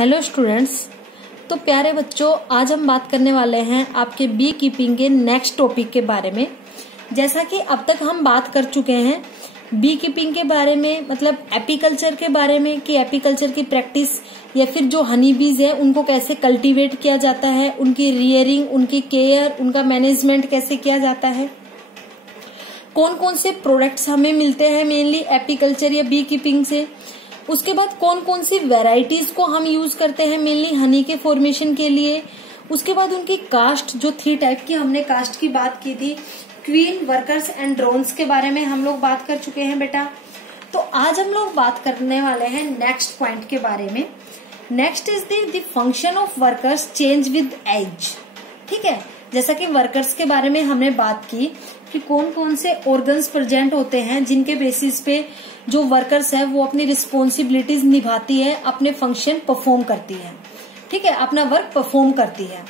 Hello students. तो प्यारे बच्चों, आज हम बात करने वाले हैं आपके बी कीपिंग के नेक्स्ट टॉपिक के बारे में। जैसा कि अब तक हम बात कर चुके हैं बी कीपिंग के बारे में, मतलब एपीकल्चर के बारे में कि एपीकल्चर की प्रैक्टिस या फिर जो हनी बीज है उनको कैसे कल्टीवेट किया जाता है, उनकी रियरिंग, उनकी केयर, उनका मैनेजमेंट कैसे किया जाता है, कौन कौन से प्रोडक्ट्स हमें मिलते हैं मेनली एपीकल्चर या बी कीपिंग से। उसके बाद कौन कौन सी वेराइटीज को हम यूज करते हैं मेनली हनी के फॉर्मेशन के लिए। उसके बाद उनकी कास्ट, जो 3 टाइप की हमने कास्ट की बात की थी, क्वीन, वर्कर्स एंड ड्रोन्स के बारे में हम लोग बात कर चुके हैं बेटा। तो आज हम लोग बात करने वाले हैं नेक्स्ट पॉइंट के बारे में। Next is the function of workers change with age. ठीक है, जैसा कि वर्कर्स के बारे में हमने बात की कि कौन कौन से ऑर्गन्स प्रेजेंट होते हैं जिनके बेसिस पे जो वर्कर्स है वो अपनी रिस्पॉन्सिबिलिटीज निभाती है, अपने फंक्शन परफॉर्म करती है। ठीक है, अपना वर्क परफॉर्म करती है।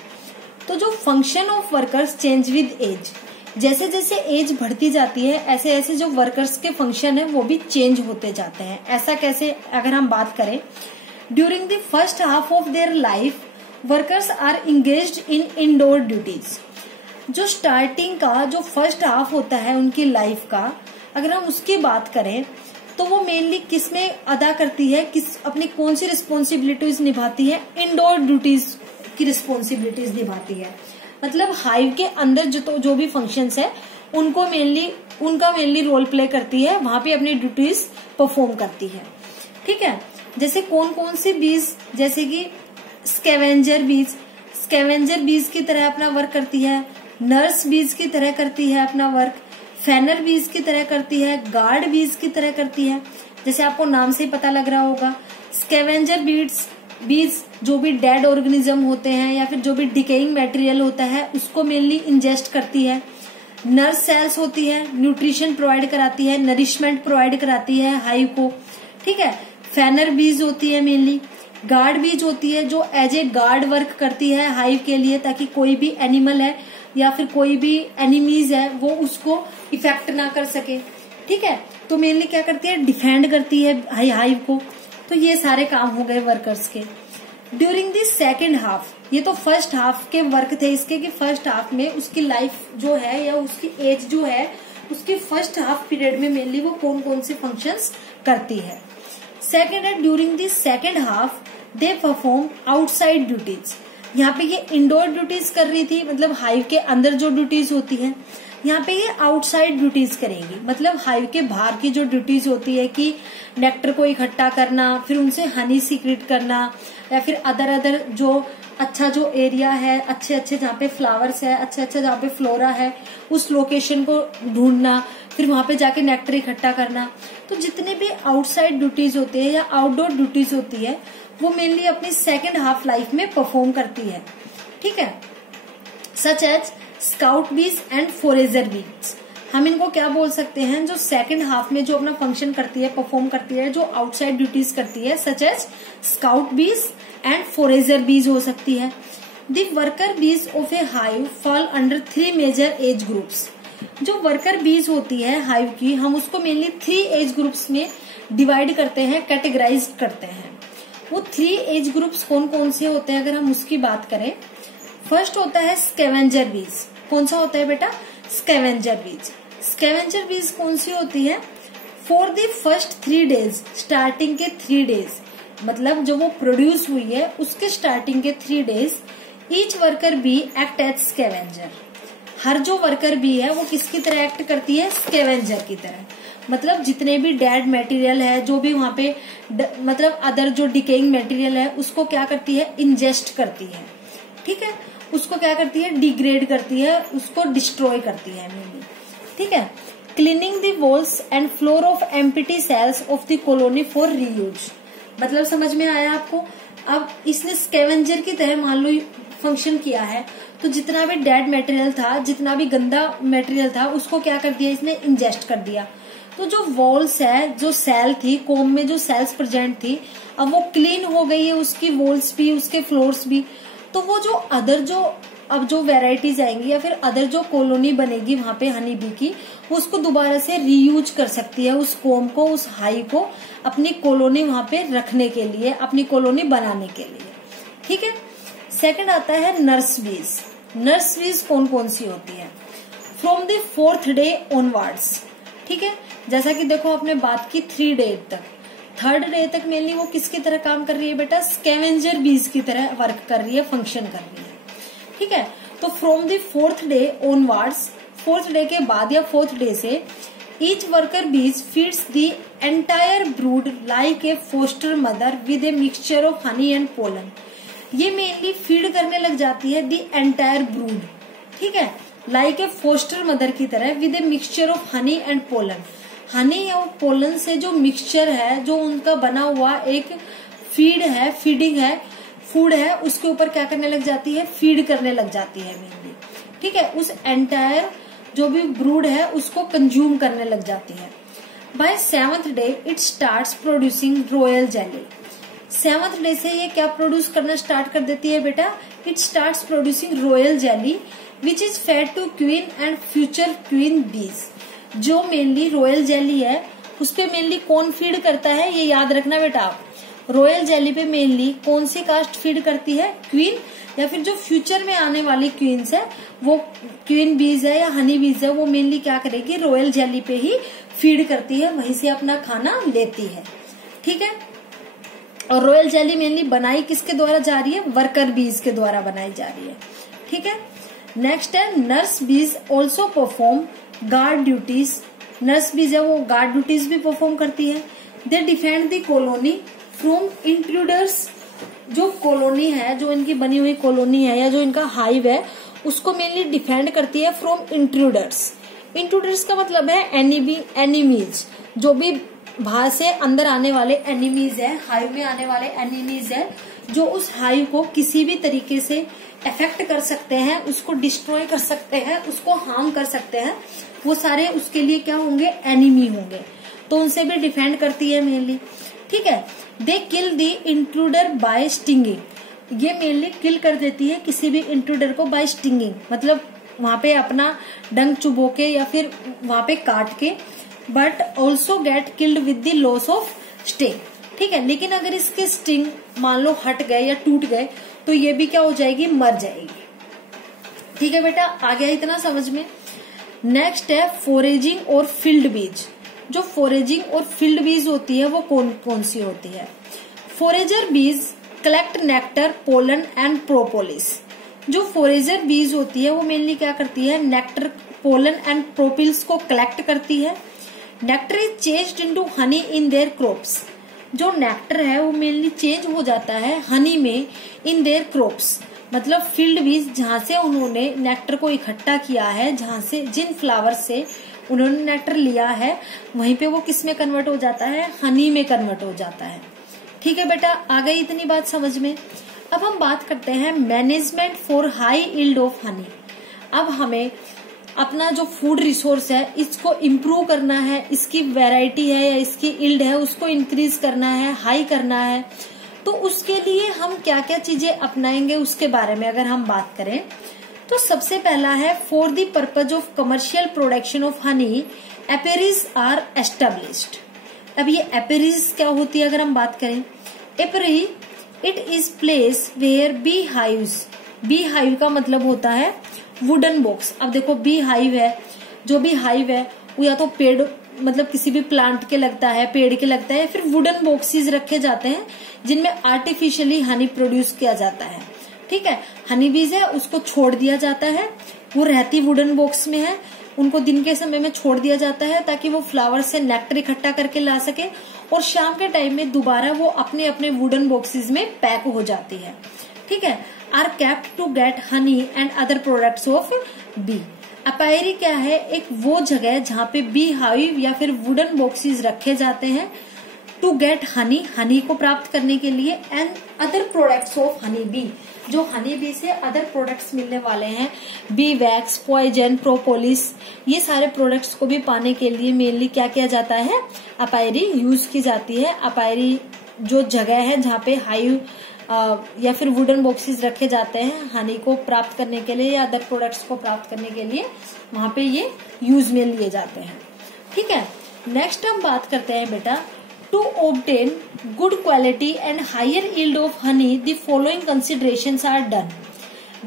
तो जो function of workers change with age, जैसे जैसे एज बढ़ती जाती है ऐसे ऐसे जो वर्कर्स के फंक्शन है वो भी चेंज होते जाते हैं। ऐसा कैसे, अगर हम बात करें, during the first half of their life workers are engaged in indoor duties. जो स्टार्टिंग का जो फर्स्ट हाफ होता है उनकी लाइफ का, अगर हम उसकी बात करें तो वो मेनली किस में अदा करती है, किस अपनी कौन सी रिस्पॉन्सिबिलिटीज निभाती है, इंडोर ड्यूटीज की रिस्पॉन्सिबिलिटीज निभाती है। मतलब हाइव के अंदर जो भी फंक्शंस है उनका मेनली रोल प्ले करती है, वहां पे अपनी ड्यूटीज परफॉर्म करती है। ठीक है, जैसे कौन कौन सी बीज, जैसे कि स्कैवेंजर बीज की तरह अपना वर्क करती है, नर्स बीज की तरह करती है अपना वर्क, फैनर बीज की तरह करती है, गार्ड बीज की तरह करती है। जैसे आपको नाम से ही पता लग रहा होगा, स्कैवेंजर बीज जो भी डेड ऑर्गेनिज्म होते हैं या फिर जो भी डिकेइंग मटेरियल होता है उसको मेनली इंजेस्ट करती है। नर्स सेल्स होती है, न्यूट्रिशन प्रोवाइड कराती है, नरिशमेंट प्रोवाइड कराती है हाइव को। ठीक है, फैनर बीज होती है मेनली। गार्ड बीज होती है जो एज ए गार्ड वर्क करती है हाइव के लिए, ताकि कोई भी एनिमल है या फिर कोई भी एनिमीज है वो उसको इफेक्ट ना कर सके। ठीक है, तो मेनली क्या करती है, डिफेंड करती है हाइव को। तो ये सारे काम हो गए वर्कर्स के। ड्यूरिंग द सेकेंड हाफ, ये तो फर्स्ट हाफ के वर्क थे इसके, कि फर्स्ट हाफ में उसकी लाइफ जो है या उसकी एज जो है उसके फर्स्ट हाफ पीरियड में मेनली वो कौन कौन से फंक्शंस करती है। सेकेंड है, during the second half they perform outside duties. यहाँ पे ये इंडोर ड्यूटीज कर रही थी, मतलब हाइव के अंदर जो ड्यूटीज होती है, यहाँ पे ये आउटसाइड ड्यूटीज करेंगी, मतलब हाइव के बाहर की जो ड्यूटीज होती है कि नेक्टर को इकट्ठा करना, फिर उनसे हनी सीक्रेट करना, या फिर अदर जो अच्छा जो एरिया है, अच्छे जहाँ पे फ्लावर्स है, अच्छा जहाँ पे फ्लोरा है, उस लोकेशन को ढूंढना, फिर वहां पे जाके नेक्टर इकट्ठा करना। तो जितने भी आउटसाइड ड्यूटीज होती है या आउटडोर ड्यूटीज होती है वो मेनली अपनी सेकेंड हाफ लाइफ में परफॉर्म करती है। ठीक है, such as scout bees and forager बीज। हम इनको क्या बोल सकते हैं, जो सेकेंड हाफ में जो अपना फंक्शन करती है, परफॉर्म करती है, जो आउटसाइड ड्यूटीज करती है, such as scout bees and forager bees हो सकती है। The worker bees of a hive fall under 3 major age groups. जो वर्कर बीज होती है हाइव की, हम उसको मेनली 3 एज ग्रुप्स में डिवाइड करते हैं, कैटेगराइज करते हैं। वो 3 एज ग्रुप्स कौन कौन से होते हैं अगर हम उसकी बात करें। फर्स्ट होता है स्कैवेंजर बीज। कौन सा होता है बेटा, स्कैवेंजर बीज। स्कैवेंजर बीज कौन सी होती है, for the first 3 days, starting के 3 डेज, मतलब जो वो प्रोड्यूस हुई है उसके स्टार्टिंग के 3 days, each worker bee act as scavenger. हर जो वर्कर बी है वो किसकी तरह एक्ट करती है, स्कैवेंजर की तरह। मतलब जितने भी डेड मटेरियल है, जो भी वहां पे मतलब अदर जो डिकेइंग मटेरियल है उसको क्या करती है, इंजेस्ट करती है। ठीक है, उसको क्या करती है, डिग्रेड करती है, उसको डिस्ट्रॉय करती है मेनली। ठीक है, cleaning the walls and floor of empty cells of the colony for reuse. मतलब समझ में आया आपको। अब इसने स्कैवेंजर की तरह मान लो फंक्शन किया है, तो जितना भी डेड मटेरियल था, जितना भी गंदा मटेरियल था, उसको क्या कर दिया, इसने इंजेस्ट कर दिया। तो जो वॉल्स है, जो सेल थी, कोम में जो सेल्स प्रेजेंट थी, अब वो क्लीन हो गई है, उसकी वॉल्स भी, उसके फ्लोर्स भी। तो वो जो अदर जो अब जो वेराइटीज आएंगी या फिर अदर जो कॉलोनी बनेगी वहां पे हनी बी की, उसको दोबारा से रीयूज कर सकती है, उस कोम को, उस हाई को अपनी कॉलोनी वहां पे रखने के लिए, अपनी कॉलोनी बनाने के लिए। ठीक है। सेकंड आता है नर्स बीज। नर्स बीज कौन कौन सी होती है? From the 4th day onwards. ठीक है। जैसा कि देखो आपने बात की 3 डे तक, 3rd डे तक मेनली वो किसकी तरह काम कर रही है बेटा? स्कैवेंजर बीज की तरह वर्क कर रही है, फंक्शन कर रही है। ठीक है। तो from the 4th day onwards, 4th day के बाद या 4th डे से each worker bees feeds the entire brood like a foster mother with a mixture of honey and pollen. ये मेनली फीड करने लग जाती है द एंटायर ब्रूड। ठीक है। लाइक ए फोस्टर मदर की तरह with a mixture of honey and pollen. Honey और पोलन से जो मिक्सचर है, जो उनका बना हुआ एक फीड है, फीडिंग है, फूड है, उसके ऊपर क्या करने लग जाती है? फीड करने लग जाती है मेनली। ठीक है। उस एंटायर जो भी ब्रूड है उसको कंज्यूम करने लग जाती है। By 7th day it starts producing royal jelly. 7th day से ये क्या प्रोड्यूस करना स्टार्ट कर देती है बेटा? It starts producing royal jelly which is fed to queen and future queen bees. जो मेनली रॉयल जेली है उस पे मेनली कौन फीड करता है, ये याद रखना बेटा आप। रॉयल जेली पे मेनली कौन सी कास्ट फीड करती है? क्वीन, या फिर जो फ्यूचर में आने वाली क्वींस है, वो क्वीन बीज है या हनी बीज है, वो मेनली क्या करेगी? रॉयल जेली पे ही फीड करती है, वहीं से अपना खाना लेती है। ठीक है। और रॉयल जेली मेनली बनाई किसके द्वारा जा रही है? वर्कर बीज के द्वारा बनाई जा रही है। ठीक है। नेक्स्ट है nurse bees also perform guard duties. Nurse bees है वो गार्ड ड्यूटीज भी परफॉर्म करती है। They defend the colony from intruders. जो कॉलोनी है, जो इनकी बनी हुई कॉलोनी है या जो इनका हाइव है, उसको मेनली डिफेंड करती है फ्रॉम इंट्रूडर्स। इंट्रूडर्स का मतलब है एनिमीज। जो भी बाहर से अंदर आने वाले एनिमीज है, हाइव में आने वाले एनिमीज है, जो उस हाइव को किसी भी तरीके से अफेक्ट कर सकते हैं, उसको डिस्ट्रॉय कर सकते हैं, उसको हार्म कर सकते हैं, वो सारे उसके लिए क्या होंगे? एनिमी होंगे। तो उनसे भी डिफेंड करती है मेनली। ठीक है। They kill the intruder by stinging. ये मेनली किल कर देती है किसी भी इंट्रूडर को बाय स्टिंगिंग, मतलब वहां पे अपना डंक चुबो के या फिर वहां पे काट के, but also get killed with the loss of sting. ठीक है। लेकिन अगर इसके स्टिंग मान लो हट गए या टूट गए तो ये भी क्या हो जाएगी? मर जाएगी। ठीक है बेटा, आ गया इतना समझ में। नेक्स्ट है फोरेजिंग और फील्ड बीज। जो फोरेजिंग और फील्ड बीज होती है वो कौन कौन सी होती है? फोरेजर बीज collect nectar, pollen and propolis. जो फोरेजर बीज होती है वो मेनली क्या करती है? नेक्टर, पोलन एंड प्रोपिल्स को कलेक्ट करती है। Nectar is changed into Honey in their crops. जो नेक्टर है वो मेनली चेंज हो जाता है हनी में इन देयर क्रॉप्स, मतलब फील्ड बीज जहां से उन्होंने नेक्टर को इकट्ठा किया है, जहां से जिन फ्लावर से उन्होंने नेक्टर लिया है, वहीं पे वो किस में कन्वर्ट हो जाता है? हनी में कन्वर्ट हो जाता है। ठीक है बेटा, आ गई इतनी बात समझ में। अब हम बात करते हैं management for high yield of Honey. अब हमें अपना जो फूड रिसोर्स है इसको इम्प्रूव करना है, इसकी वैरायटी है या इसकी यील्ड है उसको इंक्रीज करना है, हाई करना है। तो उसके लिए हम क्या क्या चीजें अपनाएंगे उसके बारे में अगर हम बात करें तो सबसे पहला है for the purpose of commercial production of honey apiaries are established. अब ये एपेरीज क्या होती है अगर हम बात करें? Apiary it is place where bee hives. Bee hive का मतलब होता है वुडन बॉक्स। अब देखो बी हाइव है, जो भी हाइव है वो या तो पेड़ मतलब किसी भी प्लांट के लगता है, पेड़ के लगता है, फिर वुडन बॉक्सेस रखे जाते हैं जिनमें आर्टिफिशियली हनी प्रोड्यूस किया जाता है। ठीक है। हनी बीज है उसको छोड़ दिया जाता है, वो रहती वुडन बॉक्स में है, उनको दिन के समय में छोड़ दिया जाता है ताकि वो फ्लावर से नेक्टर इकट्ठा करके ला सके और शाम के टाइम में दोबारा वो अपने अपने वुडन बॉक्सेस में पैक हो जाती है। ठीक है। Are kept to get honey and other products of bee. Apiary क्या है? एक वो जगह जहाँ पे बी हाइव या फिर वुडन बॉक्सेस रखे जाते हैं टू गेट हनी, हनी को प्राप्त करने के लिए, and other products of honey B. जो हनी बी से अदर प्रोडक्ट्स मिलने वाले हैं, बी वैक्स, पॉइजन, प्रोपोलिस, ये सारे प्रोडक्ट्स को भी पाने के लिए मेनली क्या किया जाता है? अपायरी यूज की जाती है। अपायरी जो जगह है जहाँ पे हाइव या फिर वुडन बॉक्सेस रखे जाते हैं हनी को प्राप्त करने के लिए या अदर प्रोडक्ट्स को प्राप्त करने के लिए, वहां पे ये यूज में लिए जाते हैं। ठीक है, नेक्स्ट हम बात करते हैं बेटा, to obtain good quality and higher yield of honey the following considerations are done.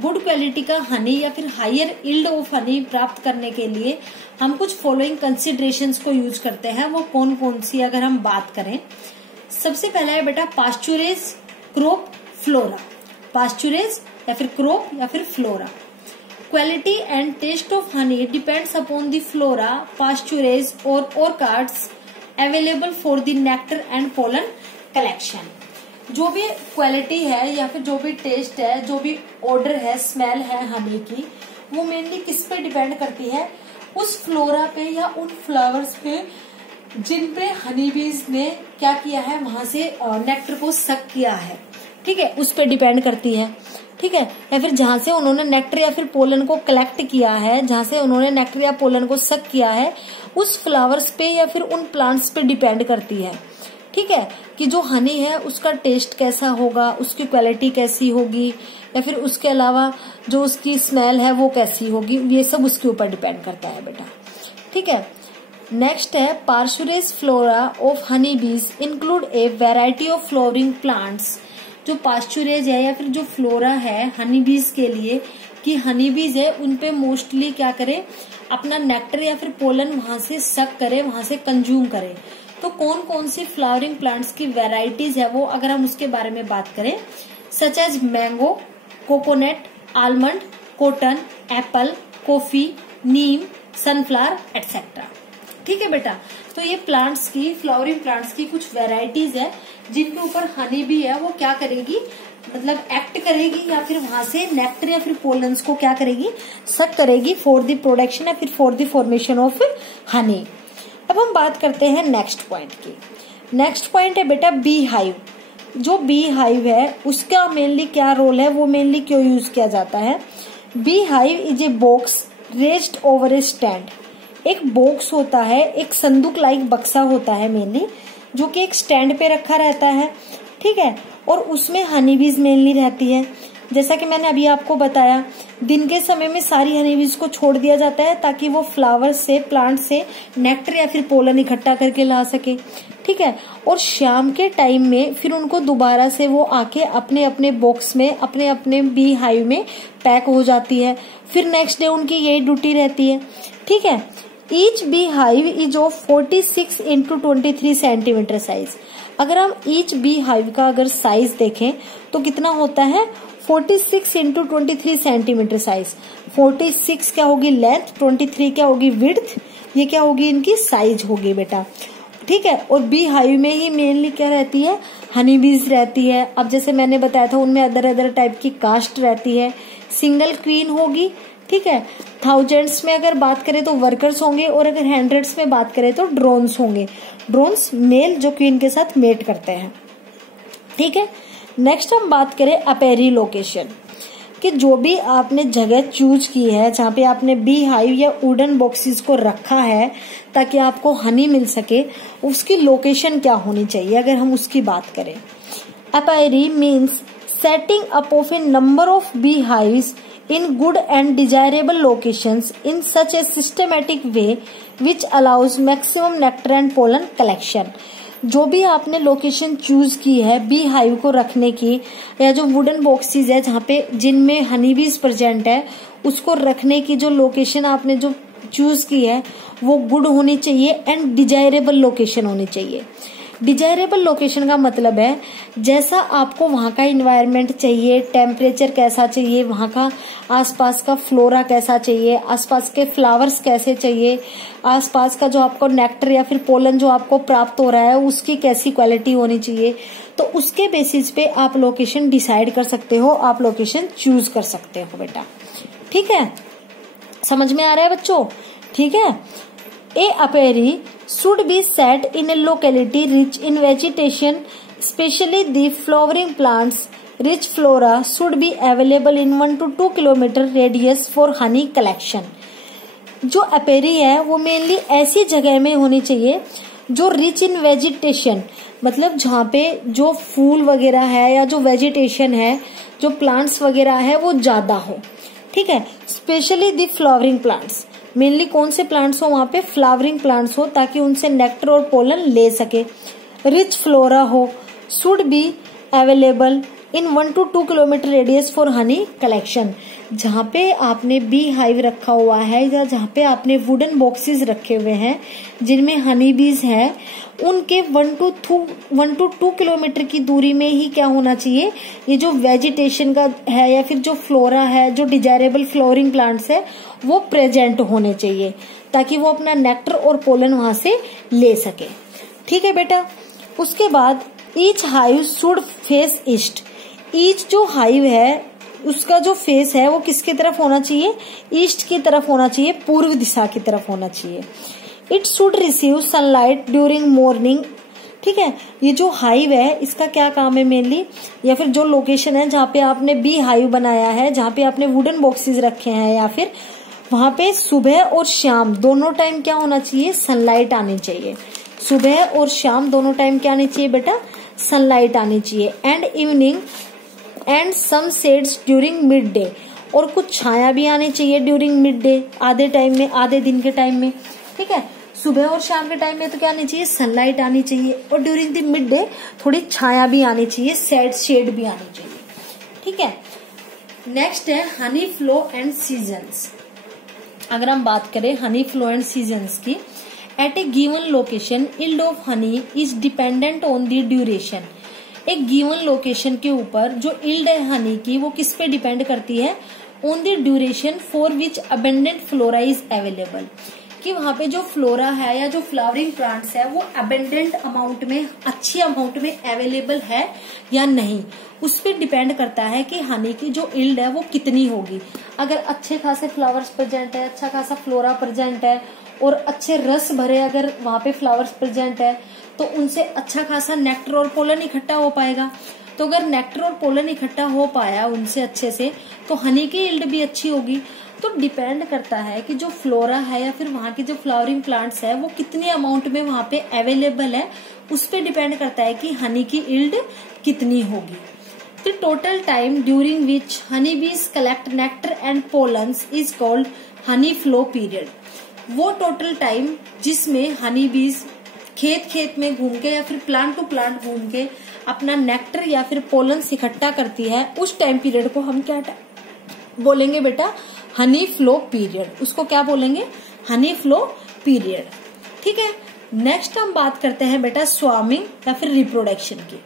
Good quality का हनी या फिर हायर यील्ड ऑफ हनी प्राप्त करने के लिए हम कुछ फॉलोइंग कंसिडरेशंस को यूज करते हैं। वो कौन कौन सी अगर हम बात करें, सबसे पहला है बेटा पास्चुरेज, क्रॉप, फ्लोरा। पास्चुरेज या फिर क्रॉप या फिर flora. Quality and taste of honey depends upon the flora, pasturage और orchards available for the nectar and pollen collection. जो भी क्वालिटी है या फिर जो भी टेस्ट है, जो भी ऑर्डर है, स्मेल है हनी की, वो मेनली किस पे डिपेंड करती है, उस फ्लोरा पे या उन फ्लावर्स पे जिन पे हनी बीज ने क्या किया है, वहां से नेक्टर को सक किया है। ठीक है, उस पे डिपेंड करती है। ठीक है, या फिर जहां से उन्होंने नेक्टर या फिर पोलन को कलेक्ट किया है, जहां से उन्होंने नेक्टर या पोलन को सक किया है, उस फ्लावर्स पे या फिर उन प्लांट्स पे डिपेंड करती है। ठीक है, कि जो हनी है उसका टेस्ट कैसा होगा, उसकी क्वालिटी कैसी होगी, या फिर उसके अलावा जो उसकी स्मेल है वो कैसी होगी, ये सब उसके ऊपर डिपेंड करता है बेटा। ठीक है, नेक्स्ट है पार्शुरेज फ्लोरा ऑफ हनी बीज include a variety of flooring plants. जो पास्चुरेज है या फिर जो फ्लोरा है हनी बीज के लिए, कि हनी बीज है उन पे मोस्टली क्या करे, अपना नेक्टर या फिर पोलन वहां से सक करे, वहां से कंज्यूम करे। तो कौन कौन सी फ्लावरिंग प्लांट्स की वेराइटीज है वो अगर हम उसके बारे में बात करें, such as mango, coconut, almond, cotton, apple, coffee, neem, sunflower etcetera. ठीक है बेटा, तो ये प्लांट्स की, फ्लावरिंग प्लांट्स की कुछ वेराइटीज है जिनके ऊपर हनी भी है वो क्या करेगी, मतलब एक्ट करेगी या फिर वहां से नेक्टर या फिर पोलन्स को क्या करेगी, सक करेगी फॉर द प्रोडक्शन या फिर for the formation of honey. अब हम बात करते हैं नेक्स्ट पॉइंट की। नेक्स्ट पॉइंट है बेटा बी हाइव। जो बी हाइव है उसका मेनली क्या रोल है, वो मेनली क्यों यूज किया जाता है। Bee hive is a box raised over A stand. एक बॉक्स होता है, एक संदूक लाइक बक्सा होता है मेनली, जो कि एक स्टैंड पे रखा रहता है। ठीक है, और उसमें हनी बीज मेनली रहती है। जैसा कि मैंने अभी आपको बताया, दिन के समय में सारी हनी बीज को छोड़ दिया जाता है ताकि वो फ्लावर से, प्लांट से नेक्टर या फिर पोलन इकट्ठा करके ला सके। ठीक है, और शाम के टाइम में फिर उनको दोबारा से वो आके अपने अपने बॉक्स में, अपने अपने बी हाइव में पैक हो जाती है। फिर नेक्स्ट डे उनकी यही ड्यूटी रहती है। ठीक है, each bee hive is of 46 into 23 centimetre size. अगर हम ईच बी हाइव का अगर साइज देखें तो कितना होता है, 46 इंटू 23 सेंटीमीटर साइज। 46 क्या होगी लेंथ, 23 क्या होगी विड्थ, ये क्या होगी इनकी साइज होगी बेटा। ठीक है, और बी हाइव में ही मेनली क्या रहती है, हनी बीज रहती है। अब जैसे मैंने बताया था उनमें अदर अदर टाइप की कास्ट रहती है। सिंगल क्वीन होगी। ठीक है, थाउजेंड्स में अगर बात करें तो वर्कर्स होंगे, और अगर हंड्रेड्स में बात करें तो ड्रोन्स होंगे। ड्रोन्स मेल जो क्वीन के साथ मेट करते हैं। ठीक है, नेक्स्ट हम बात करें अपेरी लोकेशन, कि जो भी आपने जगह चूज की है जहाँ पे आपने बी हाइव या वुडन बॉक्सेस को रखा है ताकि आपको हनी मिल सके, उसकी लोकेशन क्या होनी चाहिए अगर हम उसकी बात करें। Apiary means setting up of a number of bee hives in good and desirable locations in such a systematic way which allows maximum nectar and pollen collection। जो भी आपने लोकेशन चूज की है बी हाइव को रखने की, या जो वुडन बॉक्सेस है जहाँ पे जिनमें हनी बीज प्रेजेंट है, उसको रखने की जो लोकेशन आपने जो चूज की है वो गुड होनी चाहिए एंड डिजायरेबल लोकेशन होनी चाहिए। डिजायरेबल लोकेशन का मतलब है जैसा आपको वहां का इन्वायरमेंट चाहिए, टेम्परेचर कैसा चाहिए, वहां का आसपास का फ्लोरा कैसा चाहिए, आसपास के फ्लावर्स कैसे चाहिए, आसपास का जो आपको नेक्टर या फिर पोलन जो आपको प्राप्त हो रहा है उसकी कैसी क्वालिटी होनी चाहिए। तो उसके बेसिस पे आप लोकेशन डिसाइड कर सकते हो, आप लोकेशन चूज कर सकते हो बेटा। ठीक है, समझ में आ रहा है बच्चों। ठीक है, ए अपेरी should be set in a locality rich in vegetation, especially the flowering plants. Rich flora should be available in 1 to 2 kilometer radius for honey collection. जो अपेरी है वो मेनली ऐसी जगह में होनी चाहिए जो रिच इन वेजिटेशन, मतलब जहाँ पे जो फूल वगैरह है या जो वेजिटेशन है, जो प्लांट्स वगैरह है वो ज्यादा हो। ठीक है, specially the flowering plants, mainly कौन से प्लांट्स हो वहां पे, फ्लावरिंग प्लांट्स हो, ताकि उनसे नेक्टर और पोलन ले सके। रिच फ्लोरा हो, should be available in 1 to 2 kilometre radius for Honey collection. जहाँ पे आपने बी हाइव रखा हुआ है या जहाँ पे आपने वुडन बॉक्सेस रखे हुए हैं जिनमें हनी बीज है, उनके 1 to 2 किलोमीटर की दूरी में ही क्या होना चाहिए, ये जो वेजिटेशन का है या फिर जो फ्लोरा है, जो डिजायरेबल फ्लोरिंग प्लांट्स है, वो प्रेजेंट होने चाहिए ताकि वो अपना नेक्टर और पोलन वहां से ले सके। ठीक है बेटा। उसके बाद each hive should face east. Each जो हाइव है उसका जो फेस है वो किसकी तरफ होना चाहिए, ईस्ट की तरफ होना चाहिए, पूर्व दिशा की तरफ होना चाहिए। It should receive sunlight during morning. ठीक है, ये जो हाइव है इसका क्या काम है मेनली, या फिर जो लोकेशन है जहाँ पे आपने बी हाइव बनाया है, जहाँ पे आपने वुडन बॉक्सेस रखे हैं, या फिर वहां पे सुबह और शाम दोनों टाइम क्या होना चाहिए, सनलाइट आनी चाहिए। सुबह और शाम दोनों टाइम क्या आनी चाहिए बेटा, सनलाइट आनी चाहिए। And evening and some shades during mid day, और कुछ छाया भी आनी चाहिए ड्यूरिंग मिड डे, आधे टाइम में, आधे दिन के टाइम में। ठीक है, सुबह और शाम के टाइम में तो क्या आनी चाहिए, सनलाइट आनी चाहिए, और ड्यूरिंग द मिड डे थोड़ी छाया भी आनी चाहिए, शेड भी आनी चाहिए। ठीक है। नेक्स्ट है हनी फ्लो एंड सीजन्स। अगर हम बात करें हनी फ्लो एंड सीजन्स की, at a given location yield of honey is dependent on the duration. एक गिवन लोकेशन के ऊपर जो यील्ड है हनी की वो किस पे डिपेंड करती है, on the duration for which abundant flora is available, कि वहां पे जो फ्लोरा है या जो फ्लावरिंग प्लांट्स है वो अबेंडेंट अमाउंट में, अच्छी अमाउंट में अवेलेबल है या नहीं, उस पर डिपेंड करता है कि हनी की जो यील्ड है वो कितनी होगी। अगर अच्छे खासे फ्लावर्स प्रेजेंट है, अच्छा खासा फ्लोरा प्रेजेंट है और अच्छे रस भरे अगर वहां पे फ्लावर्स प्रेजेंट है तो उनसे अच्छा खासा नेक्टर और पोलन इकट्ठा हो पाएगा। तो अगर नेक्टर और पोलन इकट्ठा हो पाया उनसे अच्छे से तो हनी की यील्ड भी अच्छी होगी। तो डिपेंड करता है कि जो फ्लोरा है या फिर वहां के जो फ्लावरिंग प्लांट्स है वो कितनी अमाउंट में वहां पे अवेलेबल है, उस पर डिपेंड करता है कि हनी की यील्ड कितनी होगी। The total time during which honey bees collect nectar and pollens is called honey flow period. वो टोटल टाइम जिसमें हनी बीज खेत में घूम के या फिर प्लांट टू प्लांट घूम के अपना नेक्टर या फिर पोलन्स इकट्ठा करती है, उस टाइम पीरियड को हम क्या बोलेंगे बेटा, हनी फ्लो पीरियड। उसको क्या बोलेंगे, हनी फ्लो पीरियड। ठीक है। नेक्स्ट हम बात करते हैं बेटा स्वार्मिंग या फिर रिप्रोडक्शन की।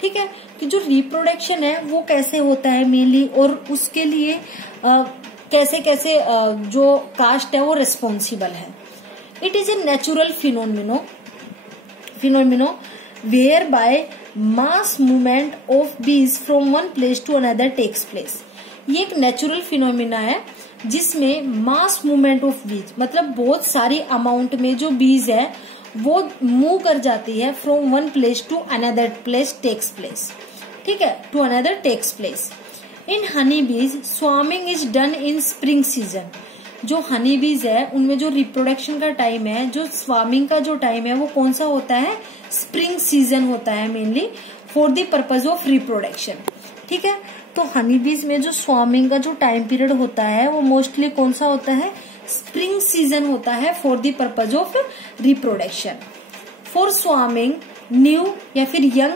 ठीक है, कि जो रिप्रोडक्शन है वो कैसे होता है मेनली, और उसके लिए कैसे कैसे जो कास्ट है वो रिस्पॉन्सिबल है। It is a natural phenomenon where by mass movement of bees from one place to another takes place. ये एक नेचुरल फिनोमिना है जिसमें मास मूवमेंट ऑफ बीज, मतलब बहुत सारी अमाउंट में जो बीज है वो मूव कर जाती है from one place to another place takes place. ठीक है, to another takes place. In honey bees swarming is done in spring season. जो हनी बीज है उनमें जो रिप्रोडक्शन का टाइम है, जो स्वार्मिंग का जो टाइम है वो कौन सा होता है, स्प्रिंग सीजन होता है mainly for the purpose of reproduction. ठीक है, तो हनी बीज में जो स्वार्मिंग का जो टाइम पीरियड होता है वो मोस्टली कौन सा होता है, स्प्रिंग सीजन होता है for the purpose of reproduction. For swarming new या फिर young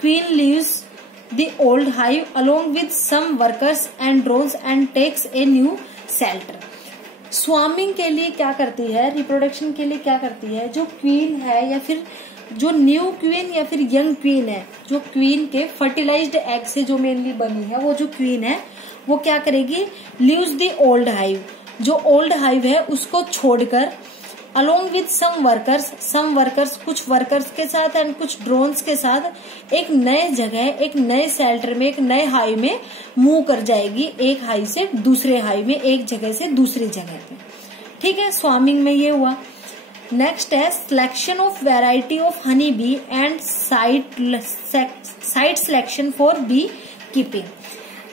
queen leaves the old hive along with some workers and drones and takes a new shelter। Swarming के लिए क्या करती है, रिप्रोडक्शन के लिए क्या करती है, जो क्वीन है या फिर जो न्यू क्वीन या फिर यंग क्वीन है, जो क्वीन के फर्टिलाइज्ड एग से जो मेनली बनी है, वो जो क्वीन है वो क्या करेगी, लीव्स द ओल्ड हाइव, जो ओल्ड हाइव है उसको छोड़कर अलोंग विथ सम वर्कर्स कुछ वर्कर्स के साथ एंड कुछ ड्रोन्स के साथ एक नए जगह, एक नए शेल्टर में, एक नए हाई में मूव कर जाएगी, एक हाई से दूसरे हाई में, एक जगह से दूसरी जगह पे। ठीक है, स्वार्मिंग में ये हुआ। नेक्स्ट है selection of variety of honey bee and site selection for beekeeping.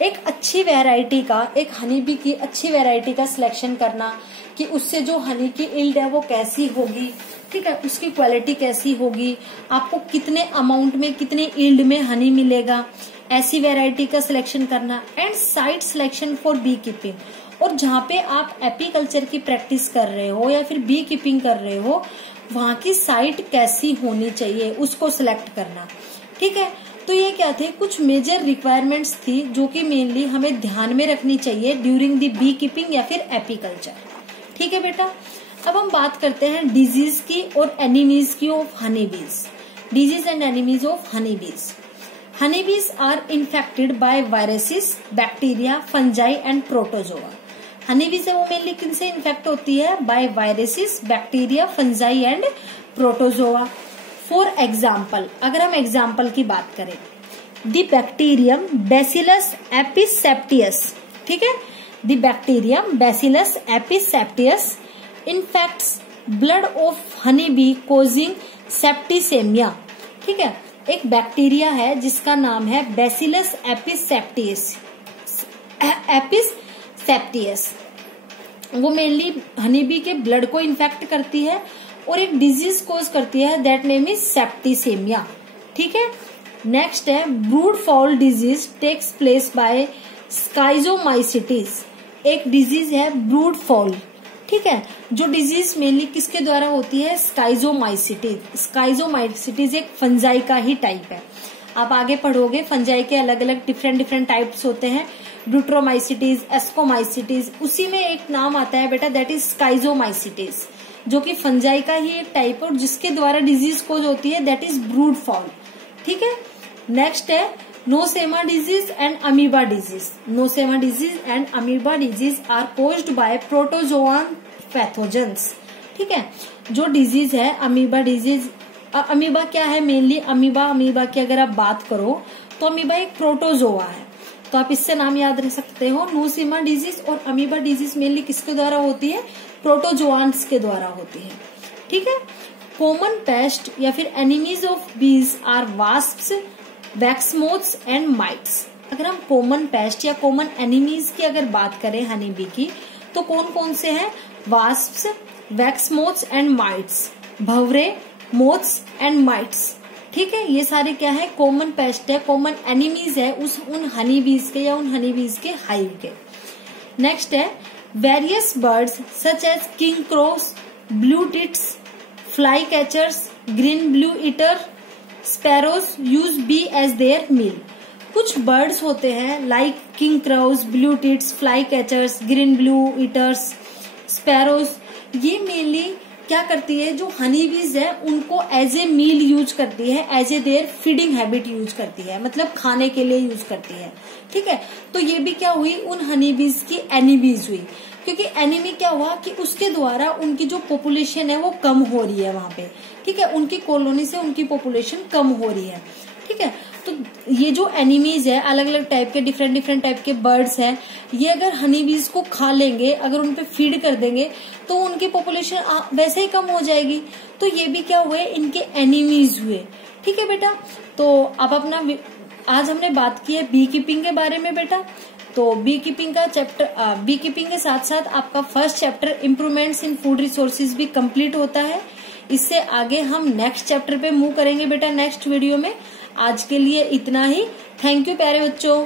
एक अच्छी वेराइटी का, एक हनी बी की अच्छी वेराइटी का सिलेक्शन करना कि उससे जो हनी की यील्ड है वो कैसी होगी, ठीक है, उसकी क्वालिटी कैसी होगी, आपको कितने अमाउंट में कितने यील्ड में हनी मिलेगा, ऐसी वैरायटी का सिलेक्शन करना। And site selection for beekeeping, और जहाँ पे आप एपीकल्चर की प्रैक्टिस कर रहे हो या फिर बी कीपिंग कर रहे हो, वहां की साइट कैसी होनी चाहिए उसको सिलेक्ट करना। ठीक है, तो ये क्या थे, कुछ मेजर रिक्वायरमेंट्स थी जो कि मेनली हमें ध्यान में रखनी चाहिए ड्यूरिंग द बी कीपिंग या फिर एपीकल्चर। ठीक है बेटा, अब हम बात करते हैं डिजीज की और एनिमीज की of honey bees. Diseases and enemies of honey bees. Honey bees are infected by viruses, bacteria, fungi and protozoa. Honey bees है वो मेनली किनसे इन्फेक्ट होती है, by viruses, bacteria, fungi and protozoa. For example, अगर हम example की बात करें, द बैक्टीरियम बैसिलस एपिसेप्टियस, ठीक है, the bacterium bacillus apisepticus infects blood of honey bee causing septicemia. ठीक है, एक बैक्टीरिया है जिसका नाम है बैसिलस एपिसेप्टियस। वो मेनली हनी बी के ब्लड को इन्फेक्ट करती है और एक डिजीज कोज करती है, दैट नेम इज सेप्टिसेमिया। ठीक है, नेक्स्ट है brood foul disease takes place by schizomycetes. एक डिजीज है ब्रूड फाउल, ठीक है, जो डिजीज मेनली किसके द्वारा होती है, स्काइजोमाइसिटीज। स्काइजोमाइसिटीज एक फंजाई का ही टाइप है। आप आगे पढ़ोगे फंजाई के अलग अलग डिफरेंट टाइप्स होते हैं, ड्यूट्रोमाइसिटीज, एस्कोमाइसिटीज, उसी में एक नाम आता है बेटा, दैट इज स्काइजोमाइसिटीज, जो कि फंजाई का ही एक टाइप है और जिसके द्वारा डिजीज कोज होती है, दैट इज ब्रूड फाउल। ठीक है, नेक्स्ट है nosema disease and amoeba disease. Nosema disease and amoeba disease are caused by protozoan pathogens. ठीक है, जो डिजीज है अमीबा डिजीज, अमीबा क्या है मेनली, अमीबा की अगर आप बात करो तो अमीबा एक प्रोटोजोआ है, तो आप इससे नाम याद रख सकते हो। नोसेमा डिजीज और अमीबा डिजीज मेनली किसके द्वारा होती है, प्रोटोजोआन्स के द्वारा होती है। ठीक है, कॉमन पेस्ट या फिर enemies of bees are wasps, wax moths and mites. अगर हम कॉमन पेस्ट या कॉमन एनिमीज की अगर बात करें हनी बी की, तो कौन कौन से हैं, wasps, wax moths and mites, भंवरे, मोथ्स एंड माइट्स। ठीक है, ये सारे क्या है, कॉमन पेस्ट है, कॉमन एनिमीज है उन हनी बीज के या उन हनी बीज के हाइव के। नेक्स्ट है various birds such as king crows, blue tits, flycatchers, green blue eater, sparrows use bee as their meal. कुछ बर्ड्स होते हैं like king crows, blue tits, flycatchers, green blue eaters, sparrows, ये mainly क्या करती है, जो honey bees है उनको एज ए मील यूज करती है, as a their feeding habit use करती है, मतलब खाने के लिए यूज करती है। ठीक है, तो ये भी क्या हुई, उन हनी बीज की एनिमीज हुई, क्योंकि एनिमी क्या हुआ कि उसके द्वारा उनकी जो पॉपुलेशन है वो कम हो रही है वहां पे। ठीक है, उनकी कॉलोनी से उनकी पॉपुलेशन कम हो रही है। ठीक है, तो ये जो एनिमीज है अलग अलग टाइप के डिफरेंट टाइप के बर्ड्स हैं, ये अगर हनी बीज को खा लेंगे, अगर उन पे फीड कर देंगे तो उनकी पॉपुलेशन वैसे ही कम हो जाएगी। तो ये भी क्या हुए, इनके एनिमीज हुए। ठीक है बेटा, तो अब अपना आज हमने बात की है बी कीपिंग के बारे में बेटा। तो बी कीपिंग का चैप्टर, बी कीपिंग के साथ साथ आपका फर्स्ट चैप्टर इम्प्रूवमेंट्स इन फूड रिसोर्सेज भी कंप्लीट होता है। इससे आगे हम नेक्स्ट चैप्टर पे मूव करेंगे बेटा नेक्स्ट वीडियो में। आज के लिए इतना ही। थैंक यू प्यारे बच्चों।